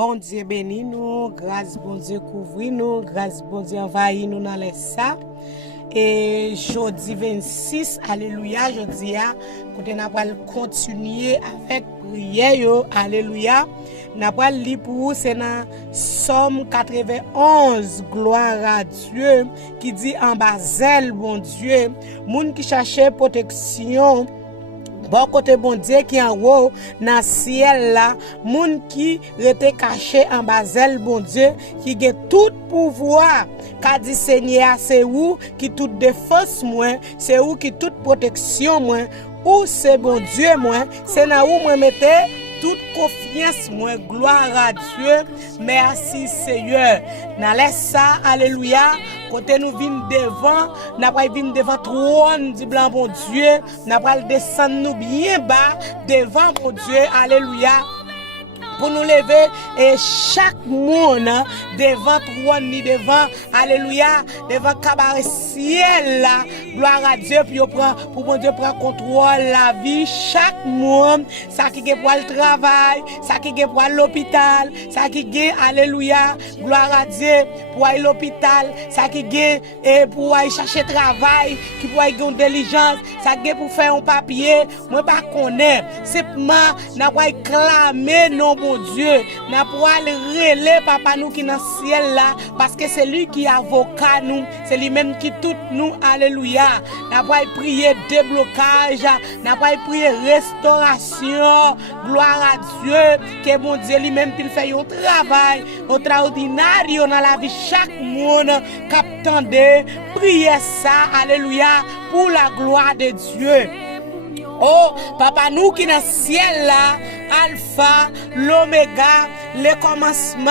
Bon Dieu bénis nous, grâce bon Dieu couvre nous, grâce bon Dieu envahit nous dans les ça. Et jeudi 26, alléluia, jeudi a, côté n'a pas continuer avec prière, alléluia. N'a pas li pour c'est dans Somme 91, gloire à Dieu, qui dit en basel bon Dieu, moun qui cherchait protection. Bon côté bon Dieu qui en haut dans ciel là, moun qui était caché en basel bon Dieu qui a tout pouvoir. Qu'a dit Seigneur c'est où qui toute défense moi, c'est où qui toute protection moi, ou c'est bon Dieu moi, c'est là où moi mettez toute confiance moi, gloire à Dieu. Merci Seigneur. Dans laisse ça, alléluia. Côté nous vinn devant, n'a pas vinn devant trône du blanc bon Dieu, n'a pas descendre nous bien bas devant bon Dieu, alléluia. Pour nous lever et chaque monde devant trône ni devant alléluia devant cabaret ciel là, gloire à Dieu, puis pour bon Dieu prend contrôle la vie chaque monde, ça qui est pour le travail, ça qui est pour l'hôpital, ça qui est alléluia, gloire à Dieu pour aller l'hôpital, ça qui est et pour aller chercher travail, qui pour aller une diligence, ça qui est pour faire un papier, moi pas connaître, simplement n'a pas clamer non bon Dieu, n'a pas relais papa nous qui dans ciel là, parce que c'est lui qui est avocat nous, c'est lui même qui tout nous, alléluia. N'a pas prier déblocage, n'a pas prier restauration, gloire à Dieu, que bon Dieu lui-même qu'il fait un travail extraordinaire dans la vie chaque monde qui attendait, prier ça, alléluia, pour la gloire de Dieu. Oh, papa, nous qui dans le ciel là, alpha, l'oméga, le commencement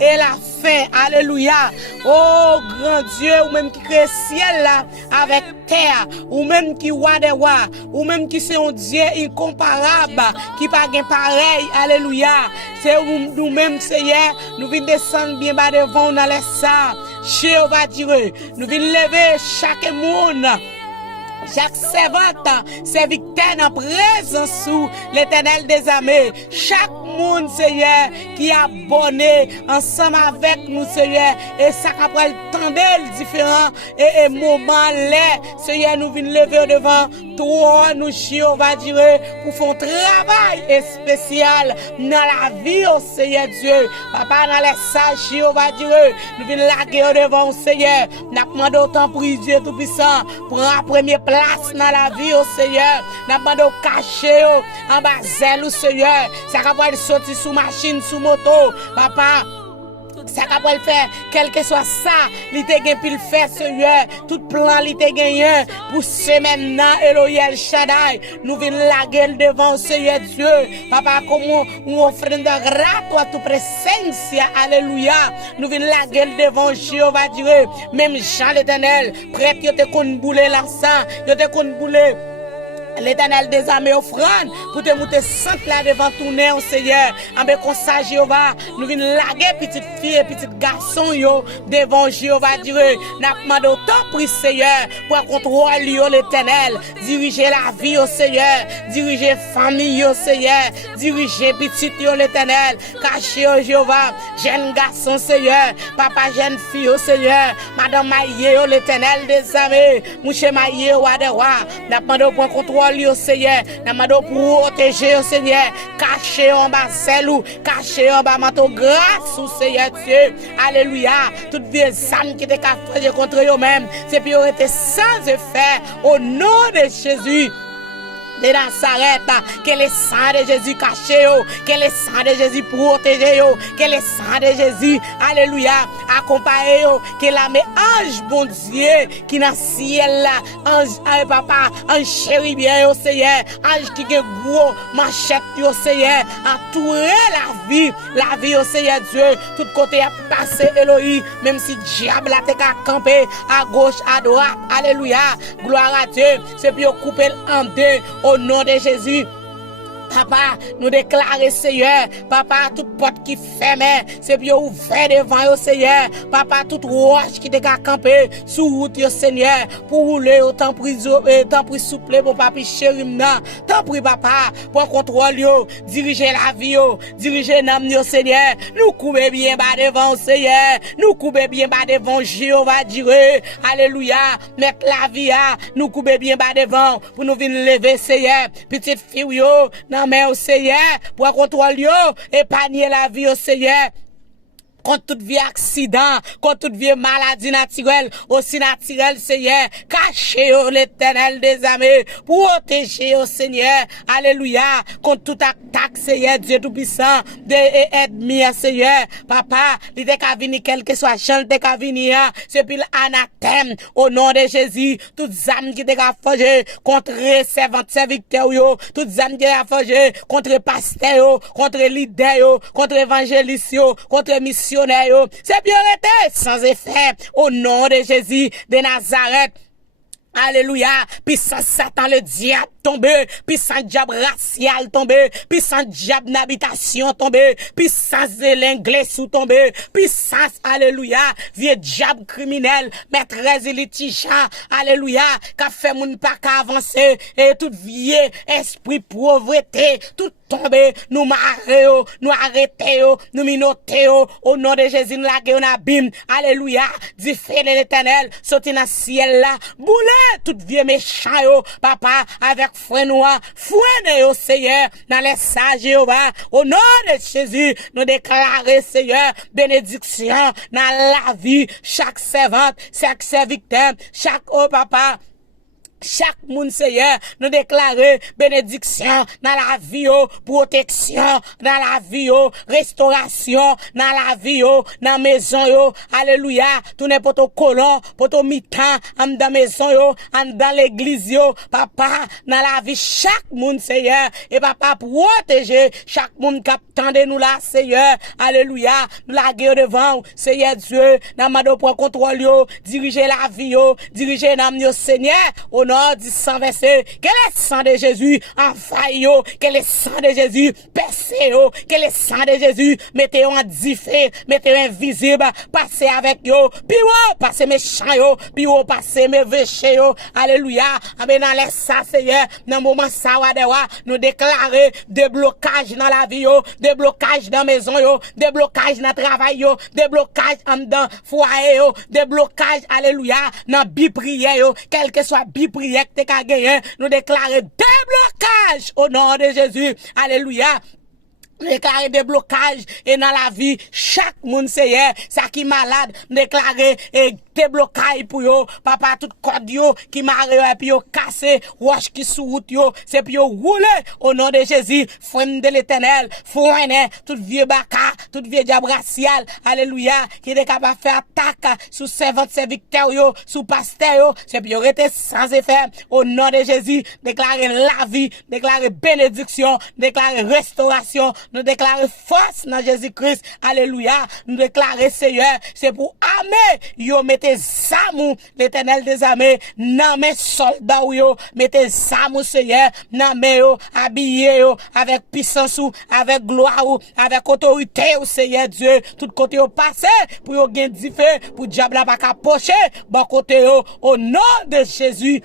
et la fin. Alléluia. Oh, grand Dieu, ou même qui crée le ciel là, avec terre, ou même qui roi des rois, ou même qui c'est un Dieu incomparable, qui pas gain pareil. Alléluia. C'est nous-mêmes, Seigneur, nous venons descendre bien bas devant, nous allons ça. Jéhovah Dieu, nous venons lever chaque monde. Chaque servante, serviteur en présence sous l'Éternel des armées. Chaque monde, Seigneur, qui a abonné ensemble avec nous, Seigneur, et ça qu'après le temps d'elle différents et moments là, Seigneur, nous venons lever devant toi, nous, Jéhovah Dieu, pour faire un travail spécial dans la vie, oh Seigneur Dieu. Papa, dans les sages, Jéhovah Dieu, nous venons laguer devant, Seigneur. Nous demandons autant pour Dieu Tout-Puissant, pour la première place dans la vie, oh Seigneur. Nous demandons cacher en bas zèle, oh Seigneur. Ça va sortir sous machine, sous moto, papa. Ça va le faire, quel que soit ça, il te gagne puis le faire, Seigneur. Tout plan, il te gagne pour ce maintenant, Elohim Shaddai. Nous venons la gueule devant, Seigneur Dieu. Papa, comme on offrande gratuite à toute présence, alléluia. Nous venons la gueule devant Jéhovah Dieu. Même Jean l'Éternel, prêt, il te qu'on bouler l'encens, il te qu'on bouler l'Éternel des armées offrande pour te monter centre là devant ton nez, Seigneur. Avec comme ça, Jéhovah, nous venons laguer petite fille et petit garçon yo devant Jéhovah Dieu. Nous demandons autant pour Seigneur pour contrôler l'Éternel, diriger la vie au Seigneur, diriger famille au Seigneur, diriger petit yo l'Éternel, cacher au Jéhovah, jeune garçon Seigneur, papa jeune fille au Seigneur, madame Maïe au l'Éternel des armées, mouche Maïe au Adewa. Nous demandons pour contrôler au Seigneur, nous demandons pour protéger au Seigneur, cacher en bas celle cacher en bas manteau grâce au Seigneur Dieu. Alléluia. Toutes les âmes qui étaient capables contre eux-mêmes, c'est puis ont été sans effet au nom de Jésus de Nazareth, que le sang de Jésus cache, que le sang de Jésus protège, que le sang de Jésus, alléluia, accompagne, que la ange bon Dieu qui dans le ciel là, ange, papa, ange chérubien au Seigneur, ange qui a gros manchette au Seigneur, entourer la vie au Seigneur Dieu, tout côté a passé Elohim, même si diable a été campé à gauche, à droite, alléluia, gloire à Dieu, c'est puis couper en deux, au nom de Jésus. Papa, nous déclarer, Seigneur, Papa, toute porte qui ferme, c'est bien ouvert devant eux, Seigneur. Papa, toute roche qui te camper sous route, Seigneur, pour rouler autant pris souple pour papi chéri m'nan. Tant pris, Papa, pour contrôle yo, diriger la vie yo, diriger l'âme yo, Seigneur. Nous couper bien bas devant, Seigneur. Nous couper bien bas devant, Jéhovah dire. Alléluia. Mettre la vie à, nous couper bien bas devant, pour nous venir lever, Seigneur. Petite fille yo, nan mais au Seigneur, pour contrôle yo, épargner la vie au Seigneur. Contre toute vie accident, contre toute vie maladie naturelle, aussi naturelle, Seigneur, cachez l'Éternel des armées, protégez au Seigneur, alléluia, contre toute attaque, Seigneur, Dieu Tout-Puissant, aide-moi, Seigneur, Papa, il est qu'à venir, quel que soit chant, il est qu'à venir, c'est puis l'anathème, au nom de Jésus, toutes âmes qui t'ont forgé, contre serviteurs, toutes âmes qui t'ont forgé, contre pasteurs, contre leaders, contre évangélistes, contre missionnaires, c'est bien été sans effet au nom de Jésus de Nazareth. Alléluia, puissant Satan le diable tombé, puissant diable racial tombé, puissant diable d'habitation tombé, puissance de l'anglais sous tombé, puissance, alléluia, vieux diable criminel, maîtresse litigeant, alléluia, qu'a fait moun pas qu'à avancer, et tout vieux esprit pauvreté, tout tombé, nous marrer, nous arrêter, nous minoter, au nom de Jésus, nous laguer, on abîme, alléluia, dit fait de l'Éternel, sorti dans le ciel là, boule, tout vieux méchant, papa, avec frère noir, fouine au Seigneur, dans les sages Jéhovah, au nom de Jésus, nous déclarons, Seigneur, bénédiction dans la vie, chaque servante, chaque serviteur, chaque, oh papa, chaque monde, Seigneur, nous déclarer bénédiction dans la vie, protection dans la vie, restauration dans la vie, dans la maison, alléluia, tout n'importe colon, pour ton mi-temps, dans la maison, dans l'église, papa, dans la vie, chaque monde, Seigneur, et papa, protéger chaque monde qui attend de nous là, Seigneur, alléluia, nous la guerre devant, Seigneur Dieu, dans ma pour contrôle, diriger la vie, diriger l'âme, Seigneur, au nom du sang versé, que le sang de Jésus envahit, que le sang de Jésus perce, que le sang de Jésus mettez en diffé, mettez invisible, passez avec yo, puis passez méchant, puis passez mes véchés, alléluia, amen, dans les ça, Seigneur, dans le moment ça, nous déclarer des blocages dans la vie, des blocages dans la maison, des blocages dans le travail, des blocages dans le foyer, des blocages, alléluia, dans la prière, quel que soit la prière que tu as gagné, nous déclarons déblocage au nom de Jésus. Alléluia. Déclarer des blocages et dans la vie, chaque monde, Seigneur, ça qui malade, déclarer et déblocage pour yo, papa, tout code yo, qui marre et puis yo cassé, roche qui sous route yo, c'est puis yo roule au nom de Jésus, frère de l'Éternel, fouine, tout vieux baka, tout vieux diable racial, alléluia, qui est capable de faire attaque sous servante, serviteur yo, sous pasteur yo, c'est puis yo rete sans effet, au nom de Jésus, déclarer la vie, déclarer bénédiction, déclarer restauration, nous déclarer force dans Jésus-Christ. Alléluia. Nous déclarer Seigneur, c'est pour armer. Yo mettez zamou, l'Éternel des armées, nan mes soldats yo, mettez zamou Seigneur, nan mes yo, habillé yo, avec puissance ou, avec gloire ou, avec autorité ou Seigneur Dieu, tout côté au passé, pour yo gen di feu, pour diable la pas capocher, bon côté yo, au nom de Jésus.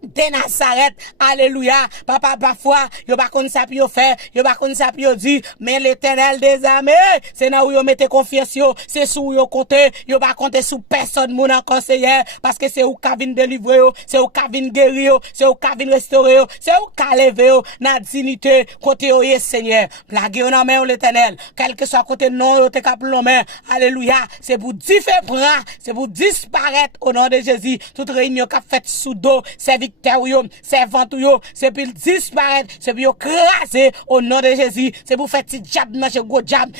De Nazareth, alléluia, papa, parfois, yo pas konn sa pi yo faire, yo pas konn sa pi yo dit, mais l'Éternel des armées, c'est là où yo mettez confiance yo, c'est sous yo compter, yo pas compter sous personne moun encore Seigneur, parce que c'est où ka vinn délivrer yo, c'est où ka vinn guérir yo, c'est où ka vinn restaurer yo, c'est où ka lever yo, nan dignité, côté yo yes Seigneur, plague yo nan main l'Éternel, quel que soit côté non yo te cap non main, alléluia, c'est pour différer, c'est pour disparaître au nom de Jésus, toute réunion qu'a fait sous dos, serviteur yo, servant yo, c'est pour disparaître, c'est pour craser au nom de Jésus, c'est pour faire petit diable manger gros diable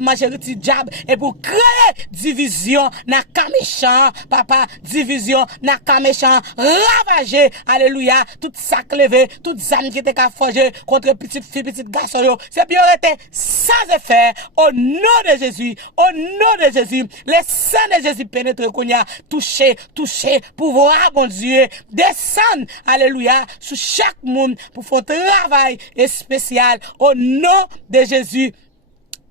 manger petit diable, et pour créer division dans camp méchant, papa, division dans camp méchant, ravager, alléluia, tout ça levé, toute âme qui était qu'à forger contre petite fille, petite garçon yo, c'est bien été sans effet, au nom de Jésus, au nom de Jésus, le sang de Jésus pénètre qu'on y a touché, pouvoir, bon Dieu, descend descendre, alléluia, sur chaque monde pour faire travail spécial au nom de Jésus.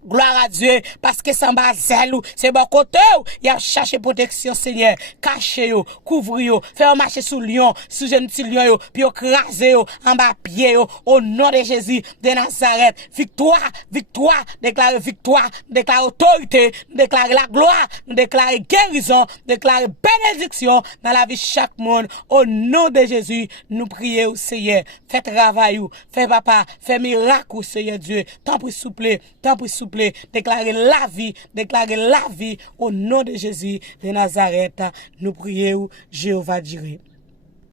Gloire à Dieu, parce que sans bazel ou, c'est bon côté ou, y a cherché protection, Seigneur, caché ou, couvrir ou, faire marcher sous lion, sous jeune petit lion ou, puis craser ou, en bas pied ou, au nom de Jésus, de Nazareth, victoire, victoire, déclare victoire, déclare autorité, déclare la gloire, déclare guérison, déclare bénédiction dans la vie de chaque monde, au nom de Jésus, nous prions, Seigneur, fais travail ou, fais papa, fais miracle, Seigneur Dieu, tant pour souple, déclarer la vie au nom de Jésus de Nazareth. Nous prions, Jéhovah Jireh.